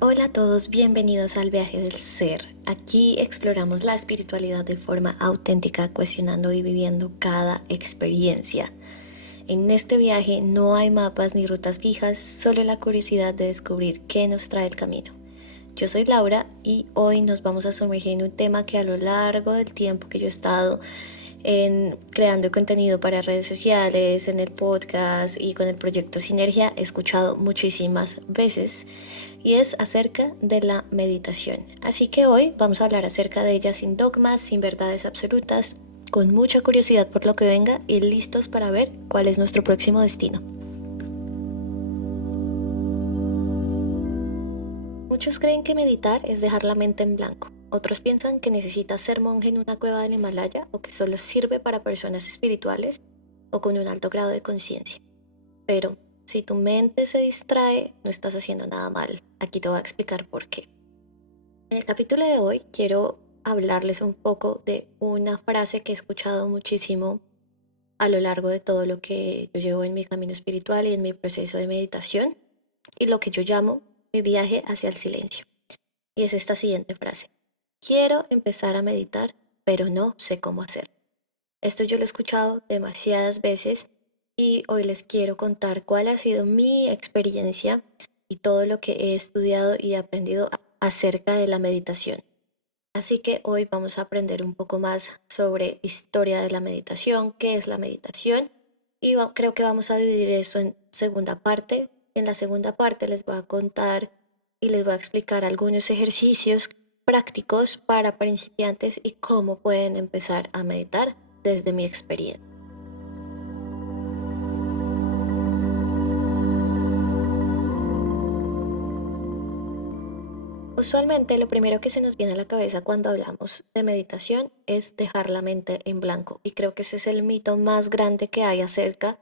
Hola a todos, bienvenidos al viaje del ser. Aquí exploramos la espiritualidad de forma auténtica, cuestionando y viviendo cada experiencia. En este viaje no hay mapas ni rutas fijas, solo la curiosidad de descubrir qué nos trae el camino. Yo soy Laura y hoy nos vamos a sumergir en un tema que a lo largo del tiempo que yo he estado creando contenido para redes sociales, en el podcast y con el proyecto Sinergia he escuchado muchísimas veces y es acerca de la meditación. Así que hoy vamos a hablar acerca de ella sin dogmas, sin verdades absolutas, con mucha curiosidad por lo que venga y listos para ver cuál es nuestro próximo destino. Muchos creen que meditar es dejar la mente en blanco. Otros piensan que necesitas ser monje en una cueva del Himalaya o que solo sirve para personas espirituales o con un alto grado de conciencia. Pero si tu mente se distrae, no estás haciendo nada mal. Aquí te voy a explicar por qué. En el capítulo de hoy quiero hablarles un poco de una frase que he escuchado muchísimo a lo largo de todo lo que yo llevo en mi camino espiritual y en mi proceso de meditación y lo que yo llamo mi viaje hacia el silencio. Y es esta siguiente frase. Quiero empezar a meditar, pero no sé cómo hacer. Esto yo lo he escuchado demasiadas veces y hoy les quiero contar cuál ha sido mi experiencia y todo lo que he estudiado y aprendido acerca de la meditación. Así que hoy vamos a aprender un poco más sobre historia de la meditación, qué es la meditación y creo que vamos a dividir eso en segunda parte. En la segunda parte les voy a contar y les voy a explicar algunos ejercicios prácticos para principiantes y cómo pueden empezar a meditar desde mi experiencia. Usualmente lo primero que se nos viene a la cabeza cuando hablamos de meditación es dejar la mente en blanco y creo que ese es el mito más grande que hay acerca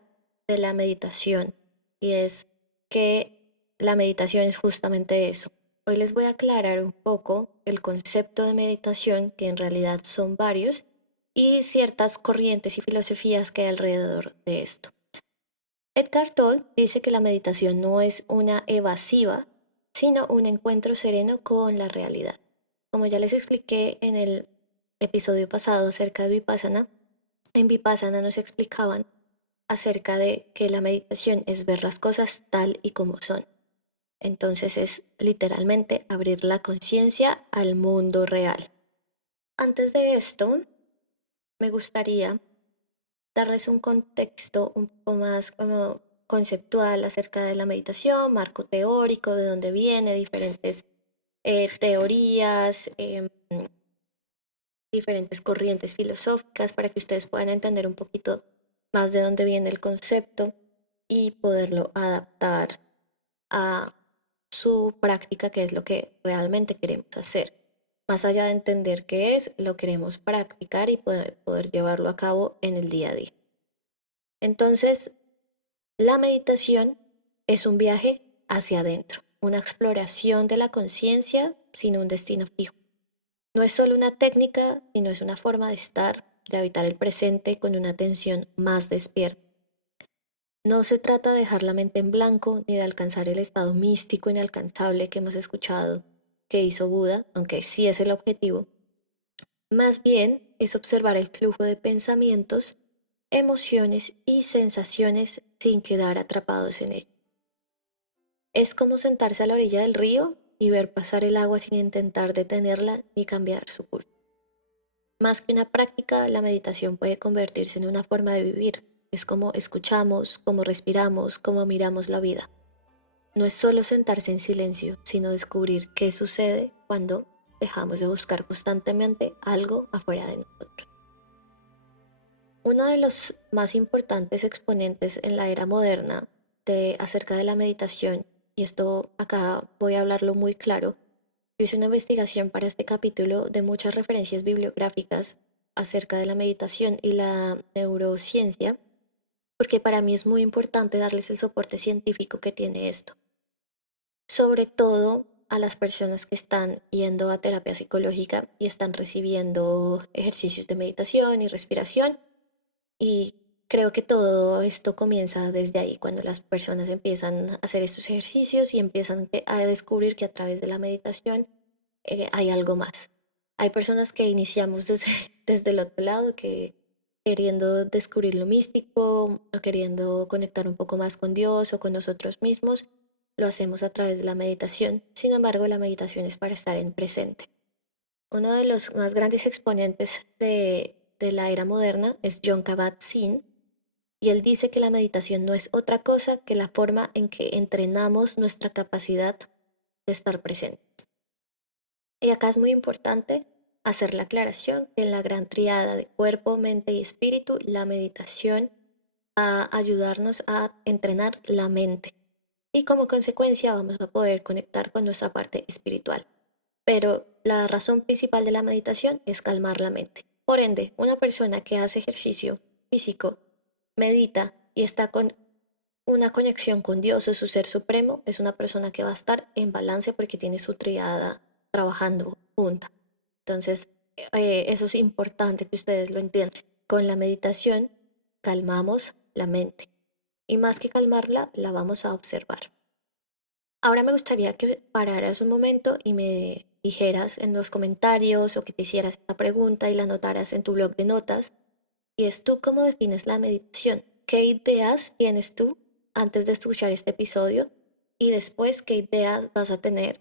de la meditación y es que la meditación es justamente eso. Hoy les voy a aclarar un poco el concepto de meditación, que en realidad son varios, y ciertas corrientes y filosofías que hay alrededor de esto. Eckhart Tolle dice que la meditación no es una evasiva, sino un encuentro sereno con la realidad. Como ya les expliqué en el episodio pasado acerca de Vipassana, en Vipassana nos explicaban acerca de que la meditación es ver las cosas tal y como son. Entonces es literalmente abrir la conciencia al mundo real. Antes de esto, me gustaría darles un contexto un poco más como conceptual acerca de la meditación, marco teórico, de dónde viene, diferentes teorías, diferentes corrientes filosóficas para que ustedes puedan entender un poquito más de dónde viene el concepto y poderlo adaptar a su práctica, que es lo que realmente queremos hacer. Más allá de entender qué es, lo queremos practicar y poder llevarlo a cabo en el día a día. Entonces, la meditación es un viaje hacia adentro, una exploración de la conciencia sin un destino fijo. No es solo una técnica, sino es una forma de estar, de habitar el presente con una atención más despierta. No se trata de dejar la mente en blanco ni de alcanzar el estado místico inalcanzable que hemos escuchado que hizo Buda, aunque sí es el objetivo. Más bien es observar el flujo de pensamientos, emociones y sensaciones sin quedar atrapados en ello. Es como sentarse a la orilla del río y ver pasar el agua sin intentar detenerla ni cambiar su curso. Más que una práctica, la meditación puede convertirse en una forma de vivir. Es como escuchamos, como respiramos, como miramos la vida. No es solo sentarse en silencio, sino descubrir qué sucede cuando dejamos de buscar constantemente algo afuera de nosotros. Uno de los más importantes exponentes en la era moderna acerca de la meditación, y esto acá voy a hablarlo muy claro, yo hice una investigación para este capítulo de muchas referencias bibliográficas acerca de la meditación y la neurociencia, porque para mí es muy importante darles el soporte científico que tiene esto, sobre todo a las personas que están yendo a terapia psicológica y están recibiendo ejercicios de meditación y respiración y creo que todo esto comienza desde ahí, cuando las personas empiezan a hacer estos ejercicios y empiezan a descubrir que a través de la meditación hay algo más. Hay personas que iniciamos desde, desde el otro lado, que queriendo descubrir lo místico o queriendo conectar un poco más con Dios o con nosotros mismos, lo hacemos a través de la meditación. Sin embargo, la meditación es para estar en presente. Uno de los más grandes exponentes de la era moderna es John Kabat-Zinn, y él dice que la meditación no es otra cosa que la forma en que entrenamos nuestra capacidad de estar presente. Y acá es muy importante hacer la aclaración que en la gran triada de cuerpo, mente y espíritu, la meditación va a ayudarnos a entrenar la mente. Y como consecuencia vamos a poder conectar con nuestra parte espiritual. Pero la razón principal de la meditación es calmar la mente. Por ende, una persona que hace ejercicio físico, medita y está con una conexión con Dios o su ser supremo, es una persona que va a estar en balance porque tiene su triada trabajando junta. Entonces, eso es importante que ustedes lo entiendan. Con la meditación calmamos la mente y más que calmarla, la vamos a observar. Ahora me gustaría que pararas un momento y me dijeras en los comentarios o que te hicieras esta pregunta y la anotaras en tu blog de notas. Y es tú cómo defines la meditación. ¿Qué ideas tienes tú antes de escuchar este episodio? Y después, ¿qué ideas vas a tener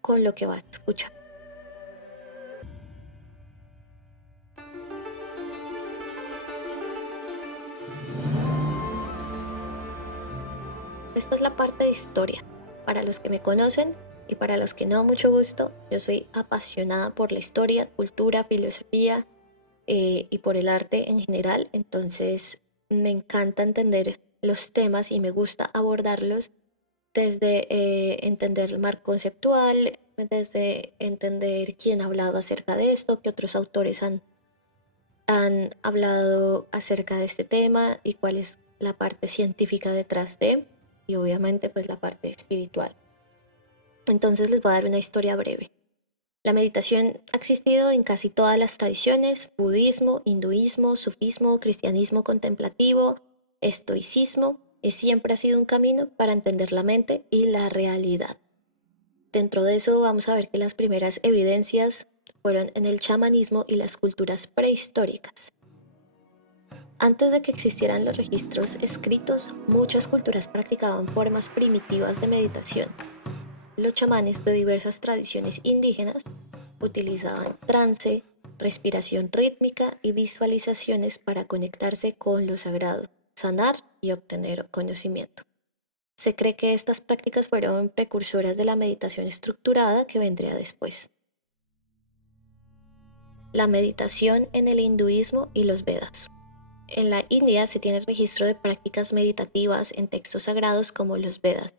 con lo que vas a escuchar? Esta es la parte de historia. Para los que me conocen y para los que no, mucho gusto. Yo soy apasionada por la historia, cultura, filosofía y por el arte en general. Entonces me encanta entender los temas y me gusta abordarlos desde entender el marco conceptual, desde entender quién ha hablado acerca de esto, qué otros autores han hablado acerca de este tema y cuál es la parte científica detrás de, y obviamente pues la parte espiritual. Entonces les voy a dar una historia breve. La meditación ha existido en casi todas las tradiciones: budismo, hinduismo, sufismo, cristianismo contemplativo, estoicismo, y siempre ha sido un camino para entender la mente y la realidad. Dentro de eso vamos a ver que las primeras evidencias fueron en el chamanismo y las culturas prehistóricas. Antes de que existieran los registros escritos, muchas culturas practicaban formas primitivas de meditación. Los chamanes de diversas tradiciones indígenas utilizaban trance, respiración rítmica y visualizaciones para conectarse con lo sagrado, sanar y obtener conocimiento. Se cree que estas prácticas fueron precursoras de la meditación estructurada que vendría después. La meditación en el hinduismo y los Vedas. En la India se tiene registro de prácticas meditativas en textos sagrados como los Vedas.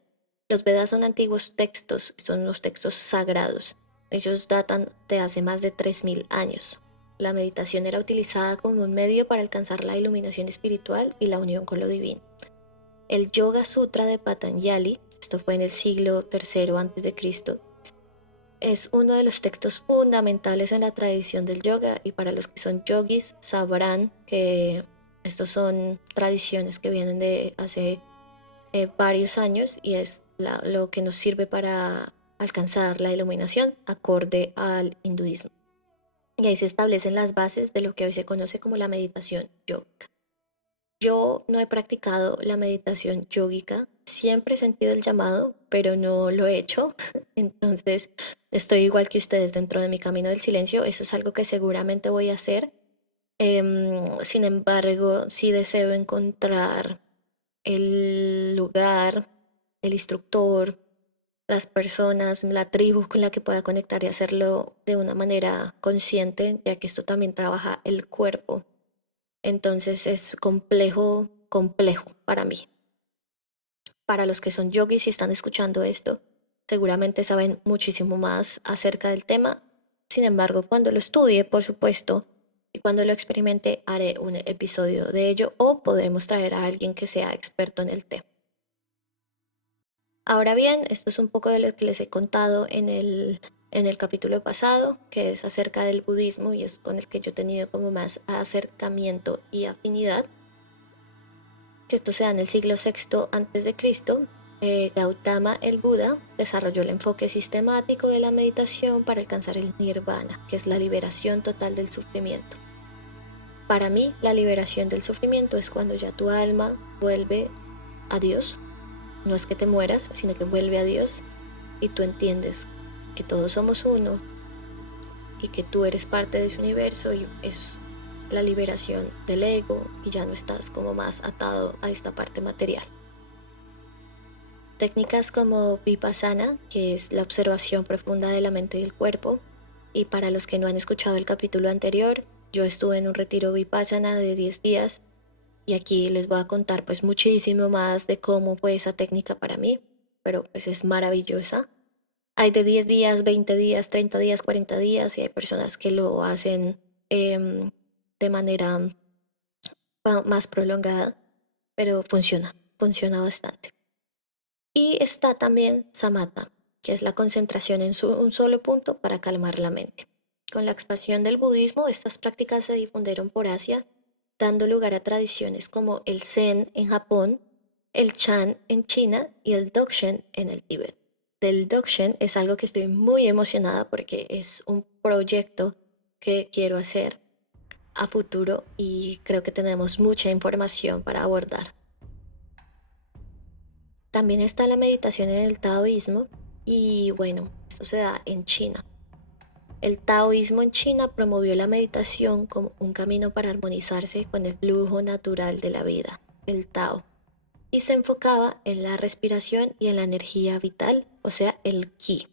Los Vedas son antiguos textos, son unos textos sagrados. Ellos datan de hace más de 3000 años. La meditación era utilizada como un medio para alcanzar la iluminación espiritual y la unión con lo divino. El Yoga Sutra de Patanjali, esto fue en el siglo III a.C., es uno de los textos fundamentales en la tradición del yoga, y para los que son yogis sabrán que estos son tradiciones que vienen de hace varios años y es lo que nos sirve para alcanzar la iluminación acorde al hinduismo. Y ahí se establecen las bases de lo que hoy se conoce como la meditación yoga. Yo no he practicado la meditación yógica, siempre he sentido el llamado, pero no lo he hecho. Entonces, estoy igual que ustedes dentro de mi camino del silencio. Eso es algo que seguramente voy a hacer. Sin embargo, sí deseo encontrar el lugar, el instructor, las personas, la tribu con la que pueda conectar y hacerlo de una manera consciente, ya que esto también trabaja el cuerpo. Entonces es complejo, complejo para mí. Para los que son yogis y están escuchando esto, seguramente saben muchísimo más acerca del tema. Sin embargo, cuando lo estudie, por supuesto, y cuando lo experimente, haré un episodio de ello o podremos traer a alguien que sea experto en el tema. Ahora bien, esto es un poco de lo que les he contado en el capítulo pasado, que es acerca del budismo y es con el que yo he tenido como más acercamiento y afinidad. que esto se da en el siglo sexto antes de Cristo. Gautama el Buda desarrolló el enfoque sistemático de la meditación para alcanzar el nirvana, que es la liberación total del sufrimiento. Para mí, la liberación del sufrimiento es cuando ya tu alma vuelve a Dios. No es que te mueras, sino que vuelve a Dios y tú entiendes que todos somos uno y que tú eres parte de ese universo, y es la liberación del ego y ya no estás como más atado a esta parte material. Técnicas como Vipassana, que es la observación profunda de la mente y del cuerpo, y para los que no han escuchado el capítulo anterior, yo estuve en un retiro Vipassana de 10 días y aquí les voy a contar pues muchísimo más de cómo fue esa técnica para mí, pero pues es maravillosa. Hay de 10 días, 20 días, 30 días, 40 días y hay personas que lo hacen de manera más prolongada, pero funciona bastante. Y está también Samatha, que es la concentración en un solo punto para calmar la mente. Con la expansión del budismo, estas prácticas se difundieron por Asia, dando lugar a tradiciones como el Zen en Japón, el Chan en China y el Dzogchen en el Tíbet. Del Dzogchen es algo que estoy muy emocionada porque es un proyecto que quiero hacer a futuro y creo que tenemos mucha información para abordar. También está la meditación en el taoísmo y bueno, esto se da en China. El taoísmo en China promovió la meditación como un camino para armonizarse con el flujo natural de la vida, el Tao, y se enfocaba en la respiración y en la energía vital, o sea, el Qi.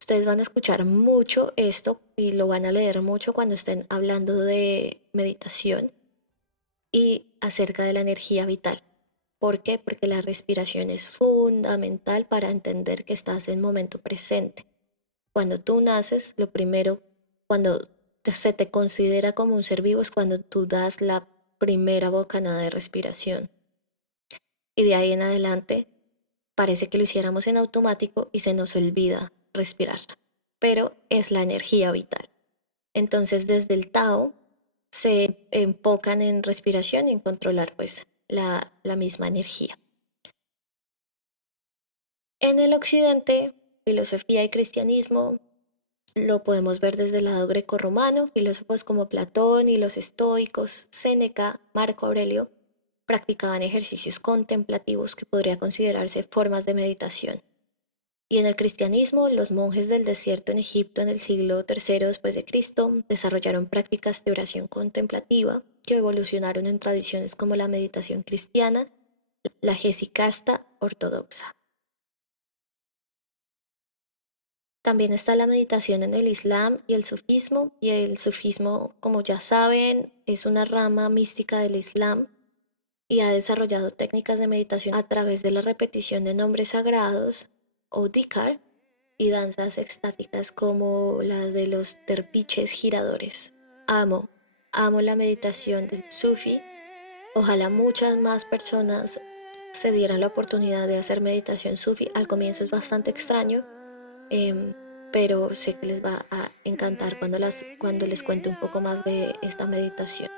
Ustedes van a escuchar mucho esto y lo van a leer mucho cuando estén hablando de meditación y acerca de la energía vital. ¿Por qué? Porque la respiración es fundamental para entender que estás en momento presente. Cuando tú naces, lo primero, cuando se te considera como un ser vivo es cuando tú das la primera bocanada de respiración. Y de ahí en adelante parece que lo hiciéramos en automático y se nos olvida respirar. Pero es la energía vital. Entonces, desde el Tao se enfocan en respiración y en controlar pues la misma energía. En el occidente, filosofía y cristianismo lo podemos ver desde el lado grecorromano. Filósofos como Platón y los estoicos, Séneca, Marco Aurelio, practicaban ejercicios contemplativos que podría considerarse formas de meditación. Y en el cristianismo, los monjes del desierto en Egipto en el siglo III después de Cristo desarrollaron prácticas de oración contemplativa que evolucionaron en tradiciones como la meditación cristiana, la gesicasta ortodoxa. También está la meditación en el Islam y el sufismo, como ya saben, es una rama mística del Islam y ha desarrollado técnicas de meditación a través de la repetición de nombres sagrados o dhikr y danzas extáticas como las de los derviches giradores. Amo, amo la meditación del sufi. Ojalá muchas más personas se dieran la oportunidad de hacer meditación sufi. Al comienzo es bastante extraño, em, pero sé que les va a encantar cuando les cuente un poco más de esta meditación.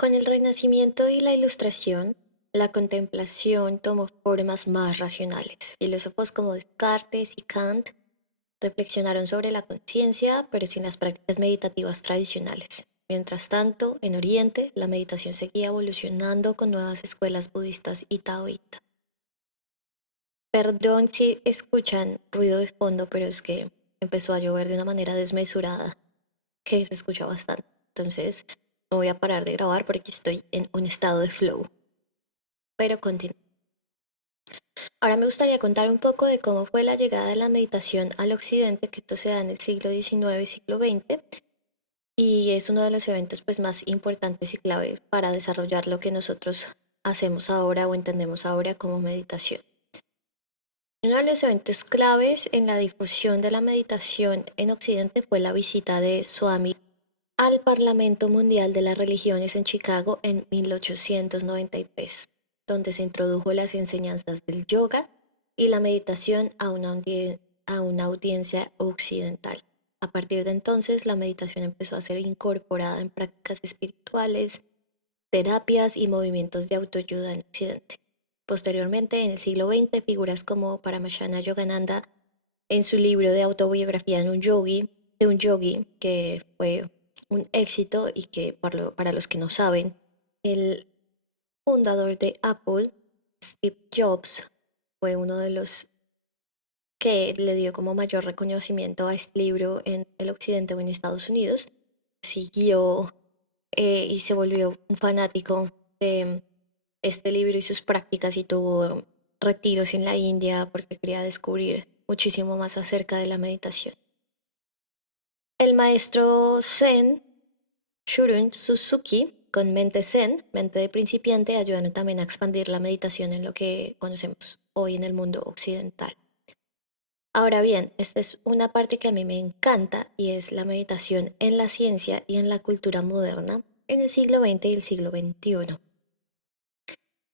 Con el Renacimiento y la Ilustración, la contemplación tomó formas más racionales. Filósofos como Descartes y Kant reflexionaron sobre la conciencia, pero sin las prácticas meditativas tradicionales. Mientras tanto, en Oriente, la meditación seguía evolucionando con nuevas escuelas budistas y taoístas. Perdón si escuchan ruido de fondo, pero es que empezó a llover de una manera desmesurada, que se escucha bastante. Entonces, no voy a parar de grabar porque estoy en un estado de flow. Pero continúo. Ahora me gustaría contar un poco de cómo fue la llegada de la meditación al occidente, que esto se da en el siglo XIX y siglo XX, y es uno de los eventos pues más importantes y clave para desarrollar lo que nosotros hacemos ahora o entendemos ahora como meditación. Uno de los eventos claves en la difusión de la meditación en Occidente fue la visita de Swami al Parlamento Mundial de las Religiones en Chicago en 1893, donde se introdujo las enseñanzas del yoga y la meditación a una audiencia occidental. A partir de entonces, la meditación empezó a ser incorporada en prácticas espirituales, terapias y movimientos de autoayuda en Occidente. Posteriormente, en el siglo XX, figuras como Paramayana Yogananda, en su libro de autobiografía de un yogi, que fue un éxito y que para los que no saben, el fundador de Apple, Steve Jobs, fue uno de los que le dio como mayor reconocimiento a este libro en el occidente o en Estados Unidos. Siguió y se volvió un fanático de este libro y sus prácticas y tuvo retiros en la India porque quería descubrir muchísimo más acerca de la meditación. El maestro Zen, Shurun Suzuki, con mente Zen, mente de principiante, ayudaron también a expandir la meditación en lo que conocemos hoy en el mundo occidental. Ahora bien, esta es una parte que a mí me encanta y es la meditación en la ciencia y en la cultura moderna en el siglo XX y el siglo XXI.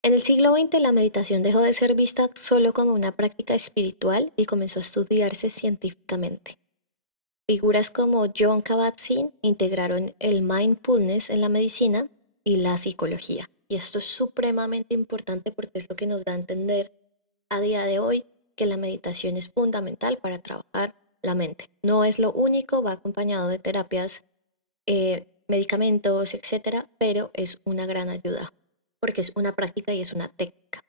En el siglo XX la meditación dejó de ser vista solo como una práctica espiritual y comenzó a estudiarse científicamente. Figuras como John Kabat-Zinn integraron el mindfulness en la medicina y la psicología. Y esto es supremamente importante porque es lo que nos da a entender a día de hoy que la meditación es fundamental para trabajar la mente. No es lo único, va acompañado de terapias, medicamentos, etcétera, pero es una gran ayuda porque es una práctica y es una técnica.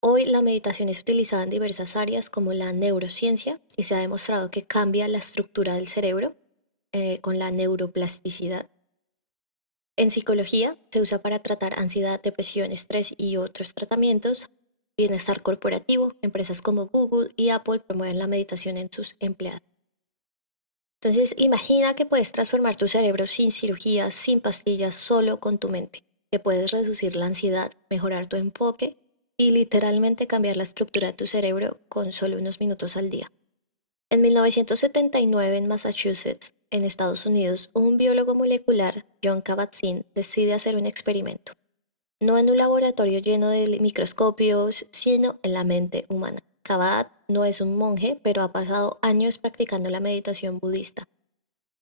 Hoy la meditación es utilizada en diversas áreas como la neurociencia y se ha demostrado que cambia la estructura del cerebro con la neuroplasticidad. En psicología se usa para tratar ansiedad, depresión, estrés y otros tratamientos. Bienestar corporativo, empresas como Google y Apple promueven la meditación en sus empleados. Entonces, imagina que puedes transformar tu cerebro sin cirugías, sin pastillas, solo con tu mente, que puedes reducir la ansiedad, mejorar tu enfoque y literalmente cambiar la estructura de tu cerebro con solo unos minutos al día. En 1979, en Massachusetts, en Estados Unidos, un biólogo molecular, John Kabat-Zinn, decide hacer un experimento, no en un laboratorio lleno de microscopios, sino en la mente humana. Kabat no es un monje, pero ha pasado años practicando la meditación budista.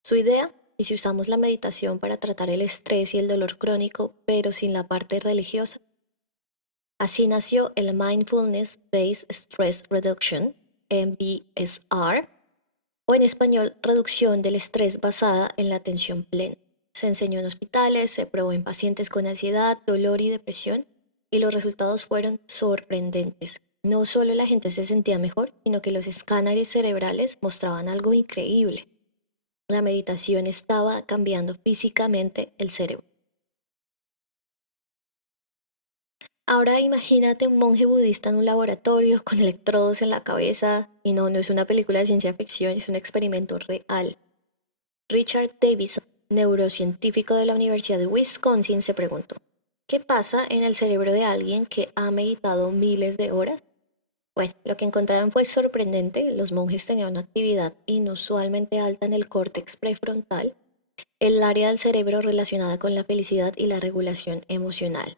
Su idea, ¿y si usamos la meditación para tratar el estrés y el dolor crónico, pero sin la parte religiosa? Así nació el Mindfulness Based Stress Reduction, MBSR, o en español, reducción del estrés basada en la atención plena. Se enseñó en hospitales, se probó en pacientes con ansiedad, dolor y depresión, y los resultados fueron sorprendentes. No solo la gente se sentía mejor, sino que los escáneres cerebrales mostraban algo increíble. La meditación estaba cambiando físicamente el cerebro. Ahora imagínate un monje budista en un laboratorio con electrodos en la cabeza, y no, no es una película de ciencia ficción, es un experimento real. Richard Davidson, neurocientífico de la Universidad de Wisconsin, se preguntó, ¿qué pasa en el cerebro de alguien que ha meditado miles de horas? Bueno, lo que encontraron fue sorprendente. Los monjes tenían una actividad inusualmente alta en el córtex prefrontal, el área del cerebro relacionada con la felicidad y la regulación emocional.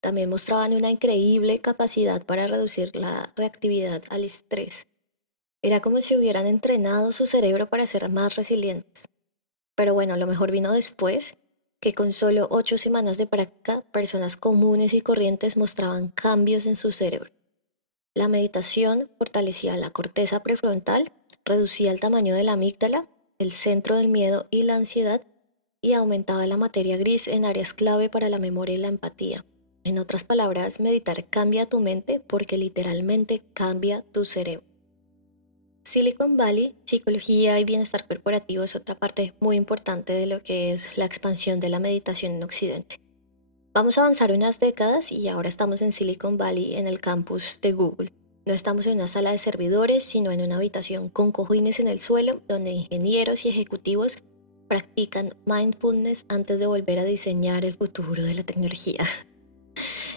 También mostraban una increíble capacidad para reducir la reactividad al estrés. Era como si hubieran entrenado su cerebro para ser más resilientes. Pero bueno, lo mejor vino después, que con solo 8 semanas de práctica, personas comunes y corrientes mostraban cambios en su cerebro. La meditación fortalecía la corteza prefrontal, reducía el tamaño de la amígdala, el centro del miedo y la ansiedad, y aumentaba la materia gris en áreas clave para la memoria y la empatía. En otras palabras, meditar cambia tu mente porque literalmente cambia tu cerebro. Silicon Valley, psicología y bienestar corporativo es otra parte muy importante de lo que es la expansión de la meditación en Occidente. Vamos a avanzar unas décadas y ahora estamos en Silicon Valley, en el campus de Google. No estamos en una sala de servidores, sino en una habitación con cojines en el suelo, donde ingenieros y ejecutivos practican mindfulness antes de volver a diseñar el futuro de la tecnología.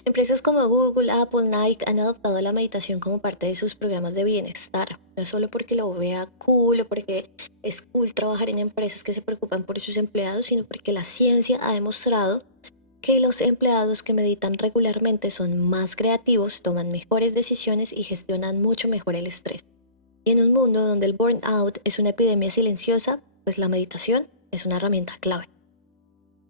Empresas como Google, Apple, Nike han adoptado la meditación como parte de sus programas de bienestar, no solo porque lo vea cool o porque es cool trabajar en empresas que se preocupan por sus empleados, sino porque la ciencia ha demostrado que los empleados que meditan regularmente son más creativos, toman mejores decisiones y gestionan mucho mejor el estrés. Y en un mundo donde el burnout es una epidemia silenciosa, pues la meditación es una herramienta clave.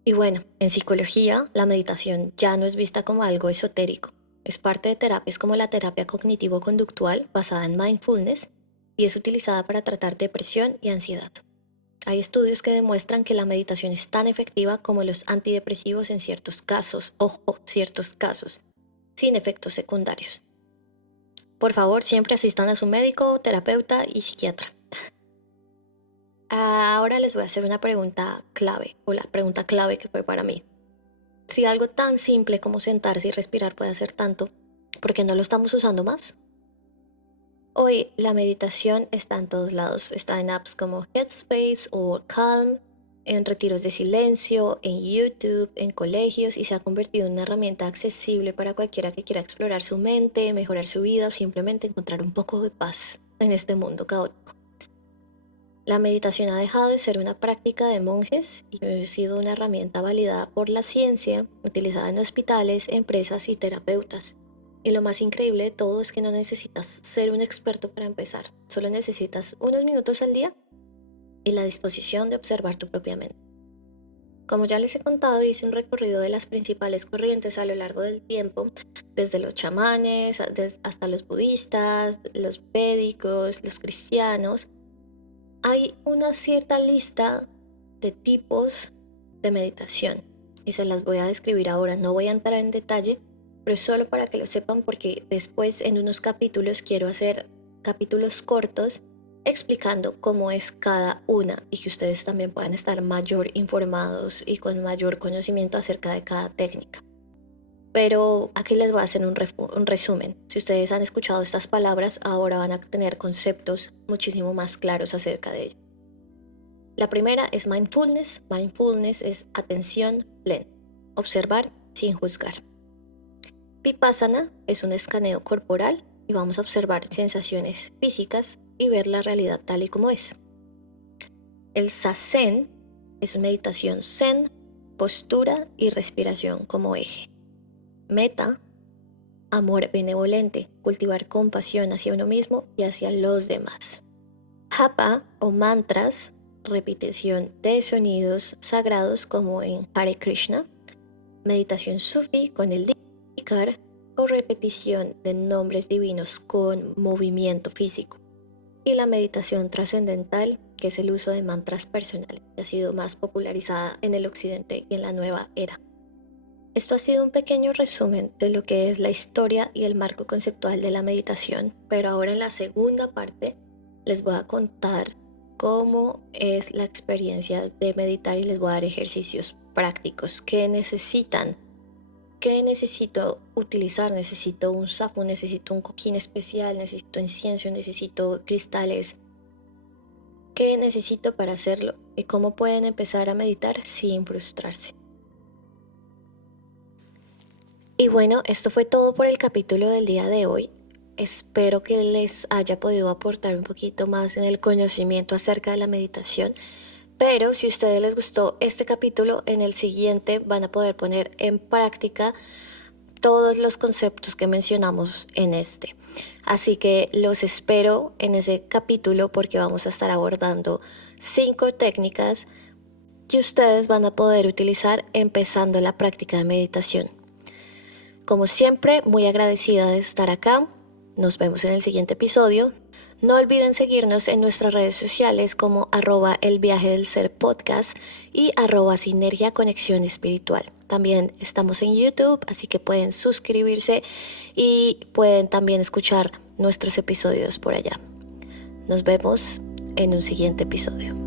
Y bueno, en psicología, la meditación ya no es vista como algo esotérico. Es parte de terapias como la terapia cognitivo-conductual basada en mindfulness y es utilizada para tratar depresión y ansiedad. Hay estudios que demuestran que la meditación es tan efectiva como los antidepresivos en ciertos casos, ojo, ciertos casos, sin efectos secundarios. Por favor, siempre asistan a su médico, terapeuta y psiquiatra. Ahora les voy a hacer una pregunta clave, o la pregunta clave que fue para mí. Si algo tan simple como sentarse y respirar puede hacer tanto, ¿por qué no lo estamos usando más? Hoy la meditación está en todos lados, está en apps como Headspace o Calm, en retiros de silencio, en YouTube, en colegios y se ha convertido en una herramienta accesible para cualquiera que quiera explorar su mente, mejorar su vida o simplemente encontrar un poco de paz en este mundo caótico. La meditación ha dejado de ser una práctica de monjes y ha sido una herramienta validada por la ciencia, utilizada en hospitales, empresas y terapeutas. Y lo más increíble de todo es que no necesitas ser un experto para empezar, solo necesitas unos minutos al día y la disposición de observar tu propia mente. Como ya les he contado, hice un recorrido de las principales corrientes a lo largo del tiempo, desde los chamanes hasta los budistas, los védicos, los cristianos. Hay una cierta lista de tipos de meditación y se las voy a describir ahora. No voy a entrar en detalle, pero es solo para que lo sepan porque después en unos capítulos quiero hacer capítulos cortos explicando cómo es cada una y que ustedes también puedan estar mayor informados y con mayor conocimiento acerca de cada técnica. Pero aquí les voy a hacer un resumen. Si ustedes han escuchado estas palabras, ahora van a tener conceptos muchísimo más claros acerca de ello. La primera es mindfulness. Mindfulness es atención plena, observar sin juzgar. Vipassana es un escaneo corporal y vamos a observar sensaciones físicas y ver la realidad tal y como es. El Zazen es una meditación zen, postura y respiración como eje. Meta, amor benevolente, cultivar compasión hacia uno mismo y hacia los demás. Japa o mantras, repetición de sonidos sagrados como en Hare Krishna. Meditación sufi con el dhikar o repetición de nombres divinos con movimiento físico. Y la meditación trascendental, que es el uso de mantras personales, que ha sido más popularizada en el occidente y en la nueva era. Esto ha sido un pequeño resumen de lo que es la historia y el marco conceptual de la meditación, pero ahora en la segunda parte les voy a contar cómo es la experiencia de meditar y les voy a dar ejercicios prácticos que necesitan. ¿Qué necesito utilizar? Necesito un sapo, necesito un coquín especial, necesito incienso, necesito cristales. ¿Qué necesito para hacerlo? ¿Y cómo pueden empezar a meditar sin frustrarse? Y bueno, esto fue todo por el capítulo del día de hoy. Espero que les haya podido aportar un poquito más en el conocimiento acerca de la meditación. Pero si a ustedes les gustó este capítulo, en el siguiente van a poder poner en práctica todos los conceptos que mencionamos en este. Así que los espero en ese capítulo porque vamos a estar abordando 5 técnicas que ustedes van a poder utilizar empezando la práctica de meditación. Como siempre, muy agradecida de estar acá. Nos vemos en el siguiente episodio. No olviden seguirnos en nuestras redes sociales como @elviajedelserpodcast y @sinergia conexión espiritual. También estamos en YouTube, así que pueden suscribirse y pueden también escuchar nuestros episodios por allá. Nos vemos en un siguiente episodio.